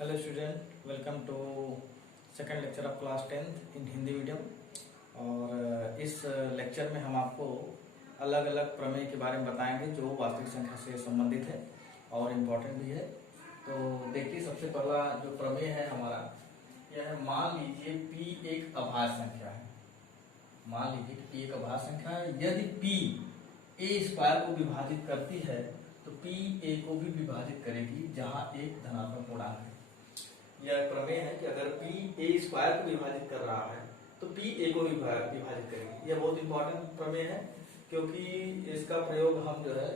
Hello student, welcome to second lecture of class 10th in Hindi medium. और इस lecture में हम आपको अलग अलग प्रमेय के बारे में बताएंगे जो वास्तविक संख्या से संबंधित है और इम्पोर्टेंट भी है। तो देखिए, सबसे पहला जो प्रमेय है हमारा यह है। मान लीजिए p एक अभाज्य संख्या है। मान लीजिए p एक अभाज्य संख्या है। यदि p a स्क्वायर को विभाजित करती है तो p a को भी विभाजित करेगी जहां एक धनात्मक पूर्णांक है। यह प्रमेय है कि अगर p a स्क्वायर को विभाजित कर रहा है तो p a को भी विभाजित करेगी। यह बहुत इंपॉर्टेंट प्रमेय है क्योंकि इसका प्रयोग हम जो है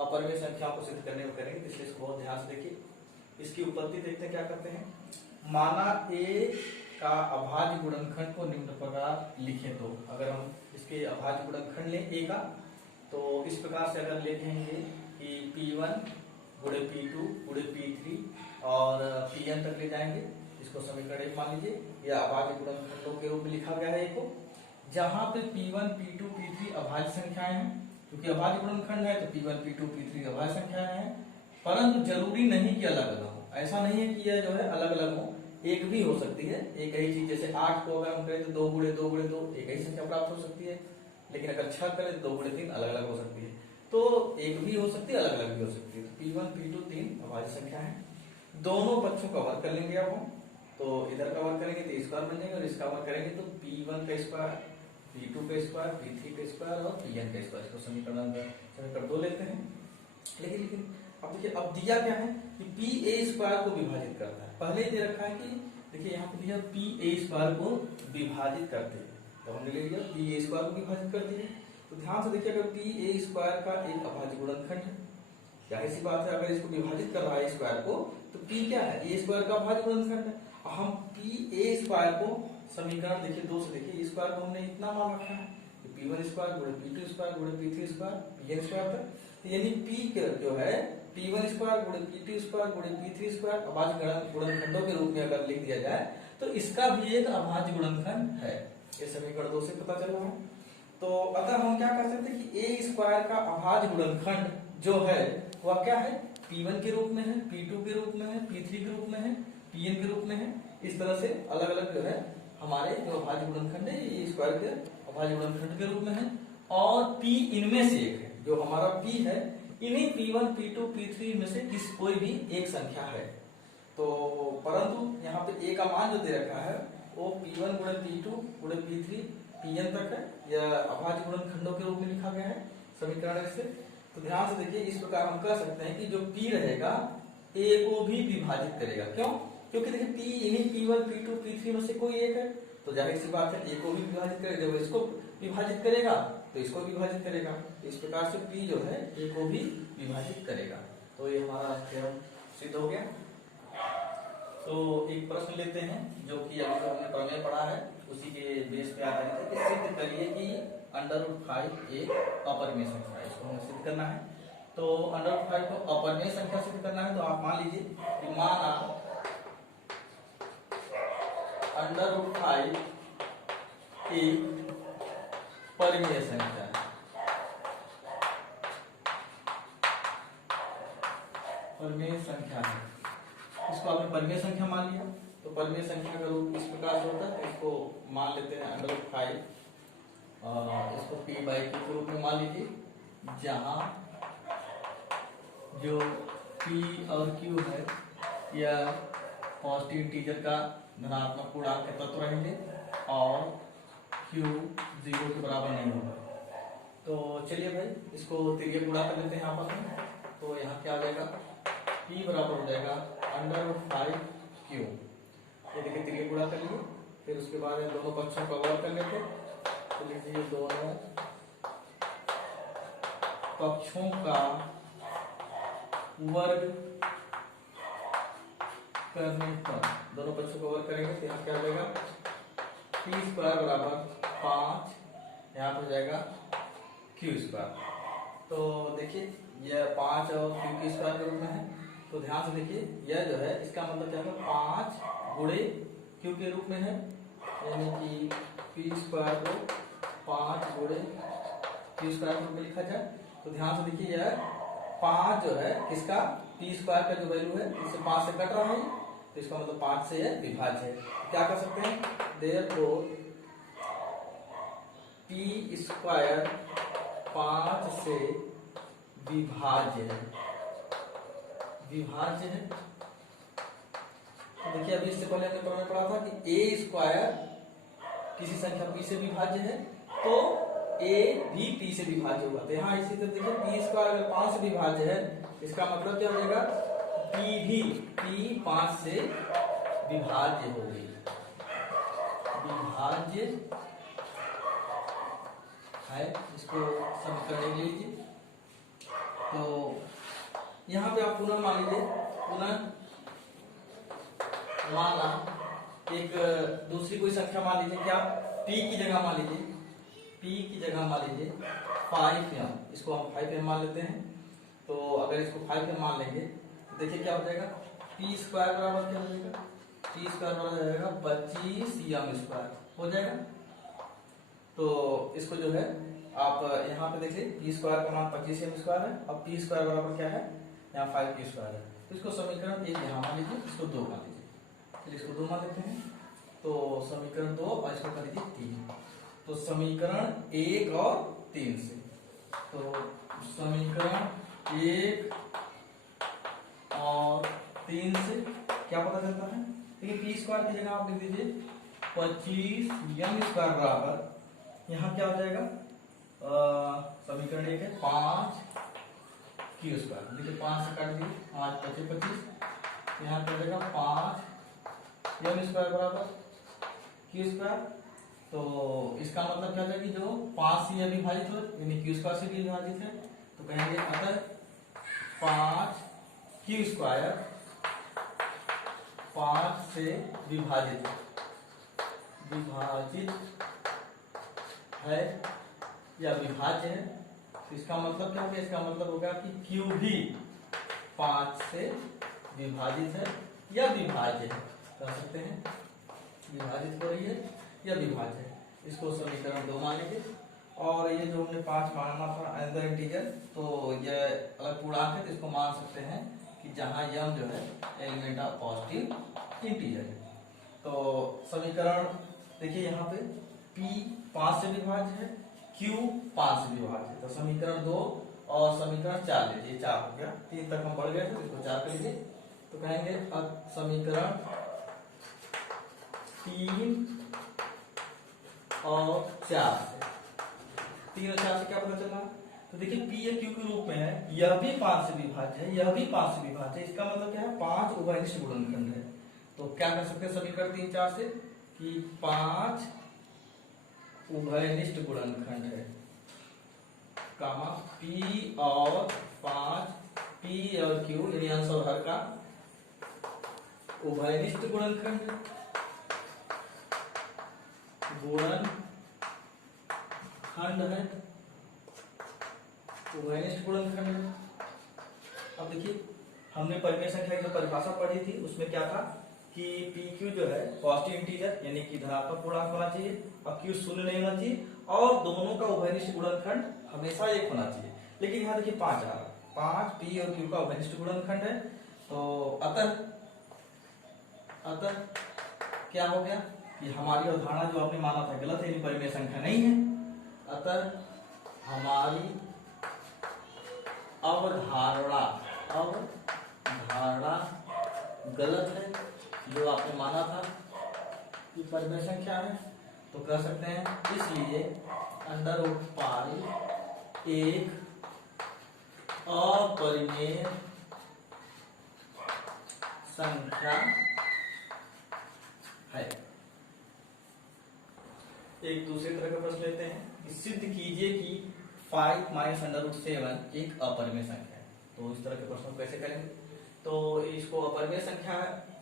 अपरिमेय संख्याओं को सिद्ध करने में करेंगे, इसलिए इसको बहुत ध्यान से देखिए। इसकी उत्पत्ति देखते हैं क्या करते हैं। माना a का अभाज्य गुणनखंड को निम्न प्रकार लिखें तो अगर हम इसके अभाज्य गुणनखंड लें a का तो इस प्रकार से अगर लिखेंगे कि p1 गुणे p2 गुणे p3 और pn तक ले जाएंगे। इसको समीकरण एक मान लीजिए, यह अभाज्य गुणनखंडों के रूप में लिखा गया है को, जहां पे p1 p2 p3 अभाज्य संख्याएं हैं। क्योंकि अभाज्य गुणनखंड है तो p1 p2 p3 अभाज्य संख्याएं हैं, परंतु जरूरी नहीं कि अलग अलग हो। ऐसा नहीं है कि यह जो है अलग अलग हो, एक भी हो सकती है। एक ही चीज, जैसे 8 को अगर हम करें तो 2 गुणे 2 गुणे 2 एक ही संख्या प्राप्त हो सकती है, लेकिन अगर 6 करें तो 2 गुणे 3 अलग अलग हो सकती है। तो एक भी हो सकती है, अलग अलग भी हो सकती है। तो p1 p2 3 अभाज्य संख्या है। दोनों पक्षों का वर्ग कर लेंगे अब हम। तो इधर का वर्ग करेंगे तो स्क्वायर बन जाएगा और इसका वर्ग करेंगे तो p1 का स्क्वायर, p2 का स्क्वायर, p3 का स्क्वायर और pn का स्क्वायर। इसको समीकरण 2 लेते हैं। लेकिन अब देखिए, अब दिया क्या है कि p a स्क्वायर को विभाजित करता है। पहले ही दे रखा है कि देखिए यहाँ पे दिया p a स्क्वायर को विभाजित करते हैं, तो हमने ले लिया p a स्क्वायर को विभाजित करते हैं। तो ध्यान से देखिए, अगर p a स्क्वायर का एक अभाज्य गुणनखंड है, जाहिर सी बात है अगर इसको विभाजित कर रहा है स्क्वायर को तो p क्या है, a स्क्वायर का अभाज्य गुणनखंड है। हम p a स्क्वायर को समीकरण देखिए 2 से देखिए, स्क्वायर को हमने इतना मान रखा है कि p1 स्क्वायर गुणे p2 स्क्वायर गुणे p3 स्क्वायर pn स्क्वायर तक। तो यानी p जो है p1 स्क्वायर गुणे p2 स्क्वायर गुणे p3 स्क्वायर अभाज्य गुणनखंडों के रूप में अगर लिख दिया जाए तो इसका भी एक अभाज्य गुणनखंड है। ये समीकरण 2 से पता चल रहा है। तो अतः हम क्या कर सकते हैं कि a स्क्वायर का अभाज्य गुणनखंड जो है वह क्या है, p1 के रूप में है, p2 के रूप में है, p3 के रूप में है, pn के रूप में है। इस तरह से अलग अलग जो है हमारे जो अभाज्य गुणनखंड है ये स्क्वायर के अभाज्य गुणनखंड के रूप में है। और p इनमें से एक है, जो हमारा p है इन्हीं p1 p2 p3 में से किस कोई भी एक संख्या है। तो परंतु यहाँ पे a का मान जो दे रखा है वो p1 गुणे p2 गुणे p3 pn तक है। यह अभाज्य गुणनखंडों के रूप में लिखा गया है समीकरण से। तो ध्यान से देखिए, इस प्रकार हम कह सकते हैं कि जो p रहेगा a को भी विभाजित करेगा। क्यों? क्योंकि देखिए p इन्हीं p1 p2 p3 में से कोई एक है, तो जाहिर सी बात है a को भी विभाजित करेगा। जब इसको विभाजित करेगा तो इसको विभाजित करेगा। इस प्रकार से p जो है a को भी विभाजित करेगा। तो ये हमारा थ्योरम सिद्ध हो गया। तो एक प्रश्न लेते हैं जो कि अभी हमने प्रमेय पढ़ा है उसी के बेस पे आधारित है कि सिद्ध करिए कि √5 एक अपरिमेय संख्या है। इसको हमें सिद्ध करना है। तो √5 को अपरिमेय संख्या सिद्ध करना है। तो आप मान लीजिए कि माना √5 एक परिमेय संख्या है। परिमेय संख्या है, इसको आपने परिमेय संख्या मान लिया। तो परिमेय संख्या का रूप इस प्रकार से होता है। इसको मान लेते हैं √5, इसको p/q के रूप में मान लीजिए, जहां जो p और q है यह पॉजिटिव इंटीजर का धनात्मक पूर्णांक के तत्व रहेंगे और q 0 के बराबर नहीं होगा। तो चलिए भाई, इसको तिर्यक गुणा कर लेते हैं यहाँ पर। तो यहाँ क्या आ जाएगा, p बराबर हो जाएगा √5q। ये देखिए तिर्यक गुणा कर लिए। फिर उसके बाद इन दोनों पक्षों का वर्ग कर लेते। तो लिखिए दोनों पक्षों का वर्ग करने पर, दोनों पक्षों का वर्ग करेंगे तो यहाँ क्या हो जाएगा, p स्क्वायर बराबर 5, यहाँ पर हो जाएगा q स्क्वायर। तो देखिए यह 5 और q के स्क्वायर के रूप में है। तो ध्यान से देखिए, यह जो है इसका मतलब क्या है, 5 गुणे q के रूप में है, यानी कि p स्क्वायर को 5 गुणे q स्क्वायर के रूप में लिखा जाए। तो ध्यान से देखिए, यह 5 जो है किसका, p स्क्वायर का जो वैल्यू है इससे 5 से कट रहा है, तो इसका मतलब 5 से यह विभाज्य है। क्या कर सकते हैं, देयरफॉर पी स्क्वायर 5 से विभाज्य है, विभाज्य है। तो देखिए अभी इससे पहले हमने प्रमेय पढ़ा था कि ए स्क्वायर किसी संख्या पी से विभाज्य है तो ए भी पी से विभाज्य होगा। तो यहाँ इसी तरह देखिए पी स्क्वायर अगर 5 से विभाज्य है, इसका मतलब क्या हो जाएगा, पी भी पी 5 से विभाज्य हो गई, विभाज्य है। इसको समीकरण लीजिए। तो यहाँ पे आप पुनः मान लीजिए, पुनः माना एक दूसरी कोई संख्या मान लीजिए, क्या p की जगह मान लीजिए, p की जगह मान लीजिए 5m, इसको हम 5m मान लेते हैं। तो अगर इसको 5m मान लेंगे तो देखिए क्या हो जाएगा, p स्क्वायर बराबर क्या हो जाएगा, p स्क्वायर बराबर हो जाएगा 25m स्क्वायर हो जाएगा। तो इसको जो है आप यहाँ पे देखिए p स्क्वायर का मान 25m स्क्वायर है और p स्क्वायर बराबर क्या है, यहाँ 5p स्क्वायर है। तो इसको समीकरण 1 यहाँ मान लीजिए, इसको 2 मान लीजिए, फिर इसको 2 मान लेते हैं। तो समीकरण 2 और इसको कर लीजिए 3। तो समीकरण 1 और 3 से, तो समीकरण 1 और 3 से क्या पता चलता है, देखिए पी स्क्वायर की जगह आप लिख दीजिए 25m स्क्वायर बराबर, यहाँ क्या हो जाएगा, समीकरण 1 है 5q स्क्वायर, देखिए 5 से काट दीजिए, 5 25 25, यहाँ क्या हो जाएगा 5m स्क्वायर बराबर q स्क्वायर। तो इसका मतलब क्या है कि जो 5 से विभाजित हो यानी q स्क्वायर से भी विभाजित है, तो कहेंगे अगर 5q स्क्वायर 5 से विभाजित है या विभाज्य है, तो इसका मतलब क्या होगा, इसका मतलब होगा कि q भी 5 से विभाजित है या विभाज्य है, कह सकते हैं विभाजित हो रही है या विभाज्य है। इसको समीकरण 2 मान लीजिए। और ये जो हमने 5 माना था अनदर इंटीजर, तो ये अलग पूर्णांक है, तो इसको मान सकते हैं कि जहां m जो है एलिमेंट ऑफ पॉजिटिव इंटीजर है। तो समीकरण देखिए यहाँ पे p 5 से विभाज्य है, q 5 से विभाज्य है। तो समीकरण 2 और समीकरण 4 लीजिए, 4 हो गया, 3 तक हम बढ़ गए थे, इसको 4 कर लीजिए। तो कहेंगे अब समीकरण 3 और 4 से, 3 और 4 से क्या पता चला, तो देखिए p या q के रूप में है, यह भी 5 से विभाज्य है, यह भी 5 से विभाज्य है, इसका मतलब क्या है 5 उभयनिष्ठ गुणनखंड है। तो क्या कर सकते हैं समीकरण 3 4 से कि 5 उभयनिष्ठ गुणनखंड है, कामा p और 5 p और q यानी अंश और हर का उभयनिष्ठ गुणनखंड है, उभयनिष्ठ गुणनखंड है। अब देखिए हमने परिमेय संख्या की जो परिभाषा पढ़ी थी उसमें क्या था कि PQ जो है पॉजिटिव इंटीजर यानी कि धनात्मक पूर्णांक होना चाहिए और Q शून्य नहीं होना चाहिए और दोनों का उभयनिष्ठ गुणनखंड हमेशा 1 होना चाहिए। लेकिन यहाँ देखिए 5 आ रहा है, 5 P और Q का उभयनिष्ठ गुणनखंड है। तो अतः क्या हो गया कि हमारी अवधारणा जो आपने माना था गलत है, परिमेय संख्या नहीं है। अतः हमारी अवधारणा गलत है, जो आपने माना था कि परिमेय संख्या है। तो कह सकते हैं इसलिए अंडर रूट पाई एक अपरिमेय संख्या है। एक दूसरे तरह का प्रश्न लेते हैं कि सिद्ध कीजिए कि 5 माइनस अंडर रूट 7 एक अपरिमेय संख्या है। तो इस तरह के प्रश्न कैसे करेंगे, तो इसको अपरिमेय संख्या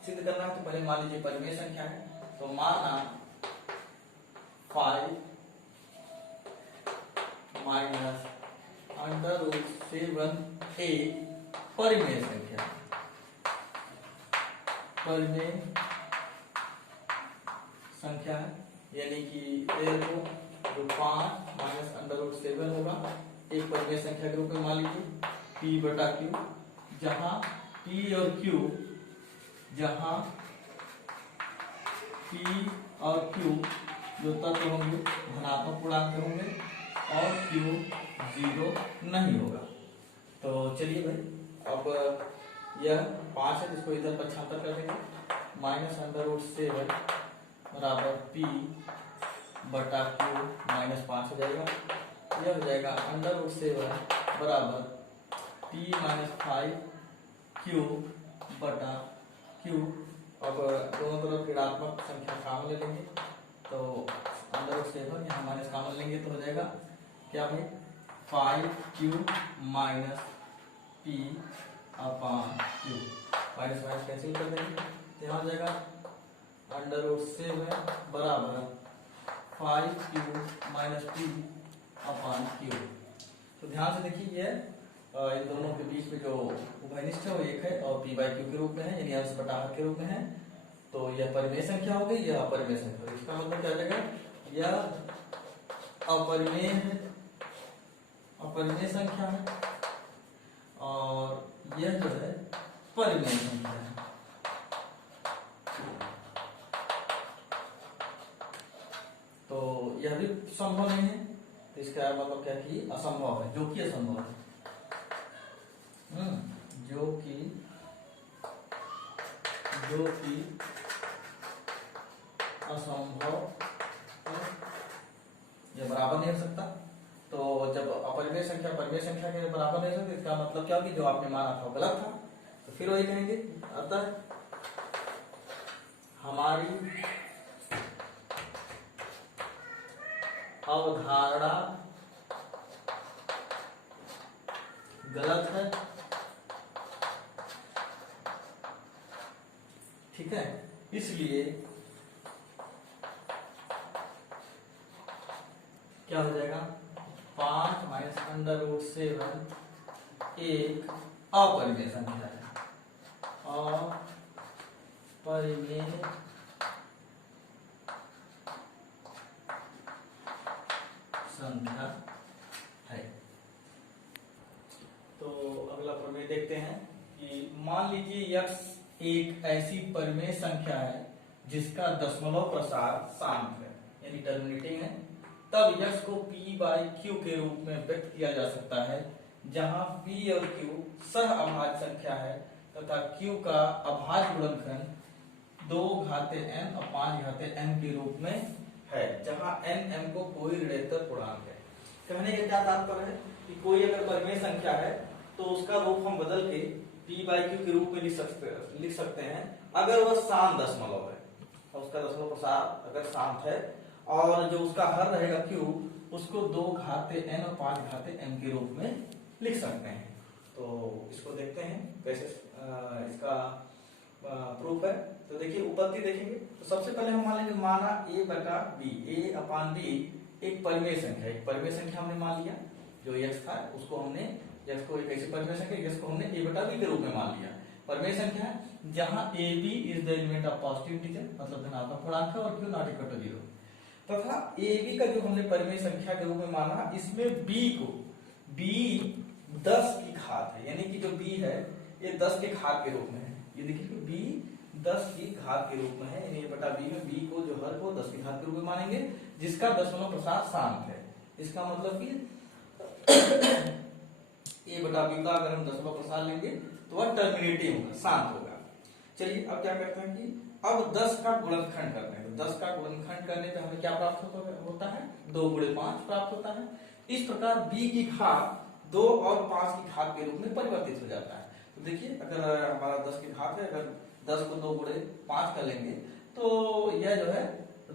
सिद्ध करना है तो पहले मान लीजिए परिमेय संख्या है। तो माना 5 माइनस अंडर रूट 7 एक परिमेय संख्या, परिमेय संख्या है, यानी कि जो 5 माइनस अंडर रूट 7 होगा एक परिमेय संख्या के रूप में मान लीजिए P बटा Q, जहां P और Q जहां P और Q जो तत्व होंगे धनात्मक पूर्णांक के होंगे और Q 0 नहीं होगा। तो चलिए भाई, अब यह 5 है जिसको इधर पक्षांतर कर देंगे, -√7 बराबर P बटा Q -5 हो जाएगा। यह हो जाएगा √7 बराबर P - 5Q बटा Q। अब दोनों तरफ ऋणात्मक संख्या कॉमन ले लेंगे, तो √7 यहाँ माइनस कॉमन लेंगे तो हो जाएगा क्या भाई, 5Q minus P upon Q, minus minus cancel कर देंगे तो यहाँ हो जाएगा √7 बराबर 5Q minus P upon Q। तो ध्यान से देखिए, ये इन दोनों के बीच में जो उभयनिष्ठ है वो 1 है और P/Q के रूप में है, यानी अंश बटा हर के रूप में है। तो यह परिमेय संख्या हो गई, यह अपरिमेय संख्या। इसका मतलब क्या हो जाएगा, यह अपरिमेय संख्या है और यह जो है परिमेय संख्या है। तो यह भी संभव नहीं है, तो इसका मतलब क्या कि असंभव है, जो कि असंभव है, जो कि असंभव है, यह बराबर नहीं हो सकता। तो जब अपरिमेय संख्या परिमेय संख्या के बराबर नहीं हो सकती, इसका मतलब क्या कि जो आपने माना था वो गलत था। तो फिर वही कहेंगे, अतः हमारी अवधारणा गलत है, ठीक है। इसलिए क्या हो जाएगा, 5 माइनस √7 एक अपरिमेय संख्या है, अपरिमेय संख्या है। तो अगला प्रमेय देखते हैं कि मान लीजिए x एक ऐसी परिमेय संख्या है जिसका दशमलव प्रसार शांत है, यानी टर्मिनेटिंग है, तब x को P/Q के रूप में व्यक्त किया जा सकता है, जहां P और Q सह अभाज्य संख्या है तथा Q का अभाज्य गुणनखंड 2n और 5n के रूप में है, जहां n m को कोई ऋणात्मक पूर्णांक है। कहने का क्या तात्पर्य है कि कोई अगर परिमेय संख्या है तो उसका रूप हम बदल के P/Q के रूप में लिख सकते हैं अगर वह शांत दशमलव है, और उसका दशमलव प्रसार अगर शांत है, और जो उसका हर रहेगा Q उसको 2n और 5m के रूप में लिख सकते हैं। तो इसको देखते हैं कैसे इसका प्रूफ है। तो देखिए उत्पत्ति देखेंगे, तो सबसे पहले हम मान लेंगे, माना a/b एक परिमेय संख्या, एक परिमेय संख्या हमने मान लिया, जो x था उसको हमने x को एक ऐसी परिमेय संख्या, x को हमने a/b के रूप में मान लिया, परिमेय संख्या है, जहां ab is the element of positive integer, मतलब धनात्मक पूर्णांक है, और q नॉट इक्वल टू 0, तथा ab का जो हमने परिमेय संख्या के रूप में माना, इसमें b 10 की घात है, यानी कि जो b है ये 10 के घात के रूप में है। ये देखिए b 10 की घात के रूप में है, यानी a/b में b को जो हर को 10 की घात के रूप में मानेंगे, जिसका दशमलव प्रसार शांत है। इसका मतलब कि a/b का अगर हम दशमलव प्रसार लेंगे तो वह टर्मिनेटिव होगा, शांत होगा। चलिए अब क्या करते हैं कि अब 10 का गुणनखंड करते हैं। तो 10 का गुणनखंड करने पे हमें क्या प्राप्त होता है, 2 × 5 प्राप्त होता है। इस प्रकार b की घात 2 और 5 की घात के रूप में परिवर्तित हो जाता है। तो देखिए अगर हमारा 10 की घात है, अगर 10 को 2 × 5 कर लेंगे तो यह जो है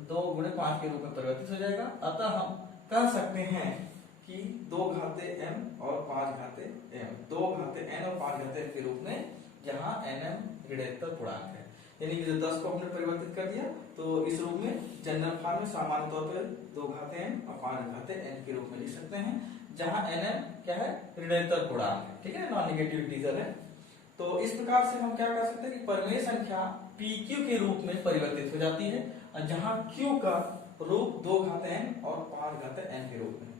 2 × 5 के रूप में परिवर्तित हो जाएगा। अतः हम कह सकते हैं कि 2m और 5m, 2n और 5m के रूप में, जहां nm ऋणात्मक पूर्णांक है, यानी कि जो 10 को हमने परिवर्तित कर दिया तो इस रूप में जनरल फॉर्म में सामान्य तौर पर 2n और 5n के रूप में लिख सकते हैं, जहां nm क्या है, ऋणात्मक पूर्णांक है, ठीक है, नॉन नेगेटिव इंटीजर है। तो इस प्रकार से हम क्या कर सकते हैं कि परिमेय संख्या PQ के रूप में परिवर्तित हो जाती है, और जहां Q का रूप 2n और 5n के रूप में।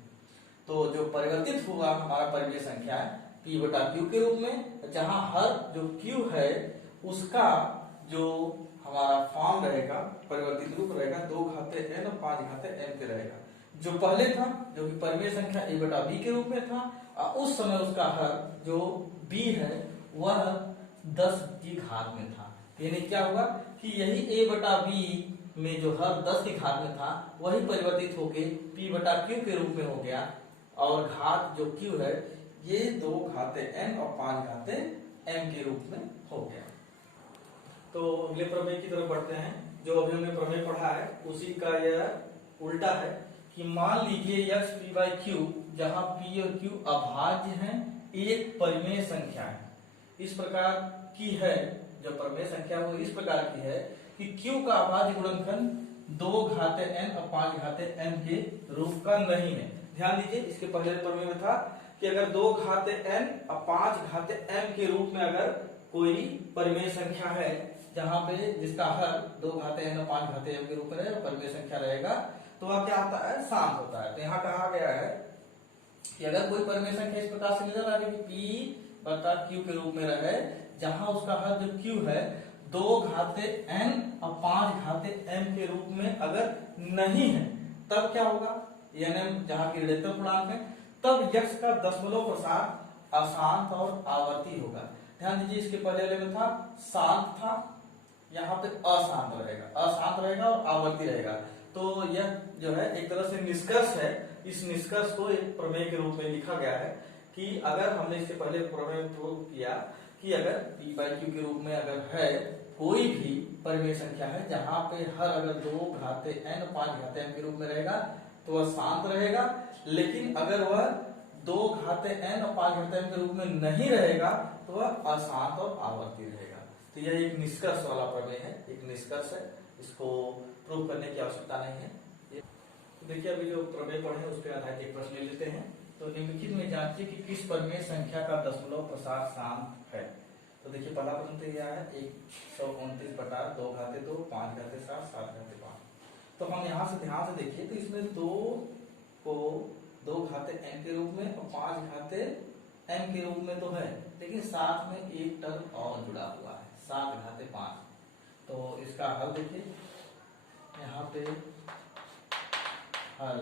तो जो परिवर्तित हुआ हमारा परिमेय संख्या है P/Q के रूप में, जहां हर जो Q है उसका जो हमारा फॉर्म रहेगा, परिवर्तित रूप रहेगा 2 घाते n और 5 घाते m के रहेगा। जो पहले था, जो कि परिमेय संख्या a बटा b के रूप में था, और उस समय उसका हर जो b है वह 10 की घात में था। यानी क्या हुआ कि यही a बटा b में जो हर 10 की घात में था वही परिवर्तित होके p बटा q के रूप में हो गया, और घात जो q है ये 2 घाते n और 5 घाते m के रूप में हो गया। तो अगले प्रमेय की तरफ बढ़ते हैं। जो अभी हमने प्रमेय पढ़ा है उसी का यह उल्टा है कि मान लीजिए x p बाई q, जहां p और q अभाज्य हैं, एक परिमेय संख्या है। इस प्रकार की है, जो परिमेय संख्या वो इस प्रकार की है कि q का अभाज्य गुणनखंड 2 घाते n और 5 घाते m के रूप का नहीं है। ध्यान दीजिए, इसके पहले प्रमेय में था कि अगर 2 घाते n और 5 घाते m के रूप में अगर कोई परिमेय संख्या है जहां पे जिसका हर 2 घाते n और 5 घाते m के रूप में रहे, परिमेय संख्या रहेगा, तो वह क्या होता है, शांत होता है। तो यहाँ कहा गया है कि अगर कोई परिमेय संख्या इस प्रकार से नजर आ रही है p बटा q के रूप में रहे, जहां उसका हर जो q है 2 घाते n और 5 घाते m के रूप में अगर नहीं है, तब क्या होगा, nm जहां की ऋणात्मक पूर्णांक है, तब यक्ष का दशमलव प्रसार अशांत और आवर्ती होगा। ध्यान दीजिए, इसके पहले वाले में था शांत था, यहाँ पे अशांत रहेगा और आवर्ती रहेगा। तो यह जो है एक तरह से निष्कर्ष है। इस निष्कर्ष को एक प्रमेय के रूप में लिखा गया है कि अगर हमने इससे पहले प्रमेय प्रूव किया कि अगर p बाई q के रूप में अगर है कोई भी परिमेय संख्या है जहां पे हर अगर 2 घाते n 5 घाते m के रूप में रहेगा तो वह शांत रहेगा, लेकिन अगर वह 2 घाते n और 5 घाते m के रूप में नहीं रहेगा तो वह अशांत और आवर्ती रहेगा। तो यह एक निष्कर्ष वाला प्रमेय है, एक निष्कर्ष है, इसको प्रूव करने की आवश्यकता नहीं है। तो देखिए, अभी जो प्रमेय पढ़े उस पर आधारित एक प्रश्न ले लेते हैं। तो निम्नलिखित में जांचिए कि किस परिमेय संख्या का दशमलव प्रसार शांत है। तो देखिए, पहला प्रश्न तो यह है 129 बटा 2 घाते 2 5 घाते 7 7 घाते 5। तो हम यहाँ से ध्यान से देखिए तो इसमें 2 को 2 घाते n के रूप में और 5 घाते m के रूप में तो है, लेकिन साथ में एक टर्म और जुड़ा हुआ है 7 घाते 5। तो इसका हल देखिए, यहाँ पे हल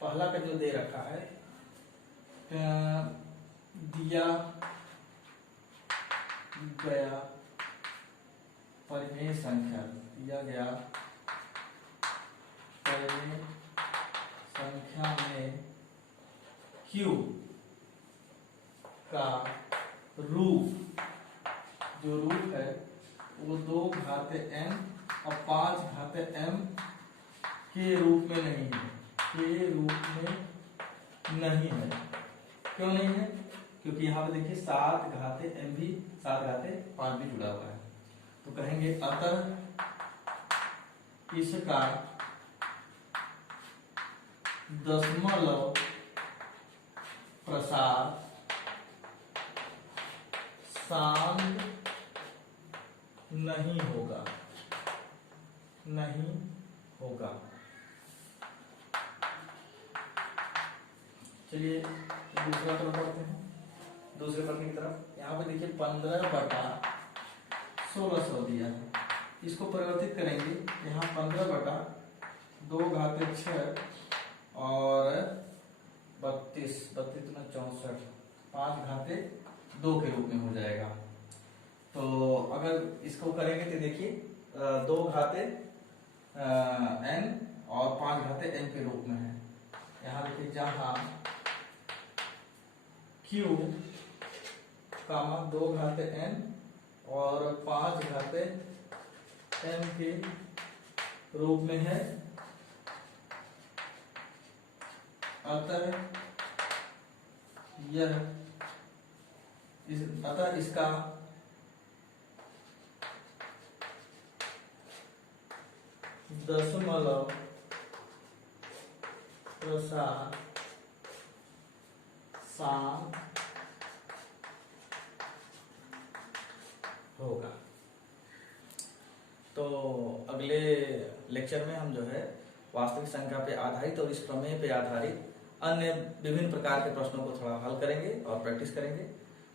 पहला का जो दे रखा है, दिया गया परिमेय संख्या, दिया गया परिमेय संख्या में q का रूप, जो रूप है वो 2 घाते n और 5 घाते m के रूप में नहीं है, के रूप में नहीं है। क्यों नहीं है? क्योंकि यहाँ पे देखिए 7 घाते m भी 7 घाते 5 भी जुड़ा हुआ है। तो कहेंगे अतः इसका दशमलव प्रसार शांत नहीं होगा, नहीं होगा। चलिए दूसरा तरफ पढ़ते हैं, दूसरे प्रश्न की तरफ। यहाँ पे देखिए 15 बटा 1600 दिया है, इसको परिवर्तित करेंगे। यहाँ 15 बटा 2 घाते 6 और 32 64 5 घाते 2 के रूप में हो जाएगा। तो अगर इसको करेंगे तो देखिए 2 घाते n और 5 घाते n के रूप में है। यहाँ देखिए जहाँ q कामा 2 घाते n और 5 घाते m के रूप में है, अतः इसका दशमलव प्रसार शांत होगा। तो अगले लेक्चर में हम जो है वास्तविक संख्या पे आधारित और इस प्रमेय पे आधारित अन्य विभिन्न प्रकार के प्रश्नों को थोड़ा हल करेंगे और प्रैक्टिस करेंगे।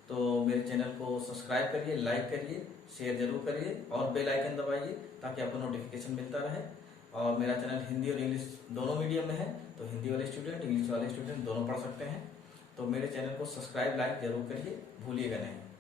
तो मेरे चैनल को सब्सक्राइब करिए, लाइक करिए, शेयर जरूर करिए और बेल आइकन दबाइए ताकि आपको नोटिफिकेशन मिलता रहे। और मेरा चैनल हिंदी और इंग्लिश दोनों मीडियम में है, तो हिंदी वाले स्टूडेंट, इंग्लिश वाले स्टूडेंट दोनों पढ़ सकते हैं। तो मेरे चैनल को सब्सक्राइब, लाइक जरूर करिए, भूलिएगा नहीं।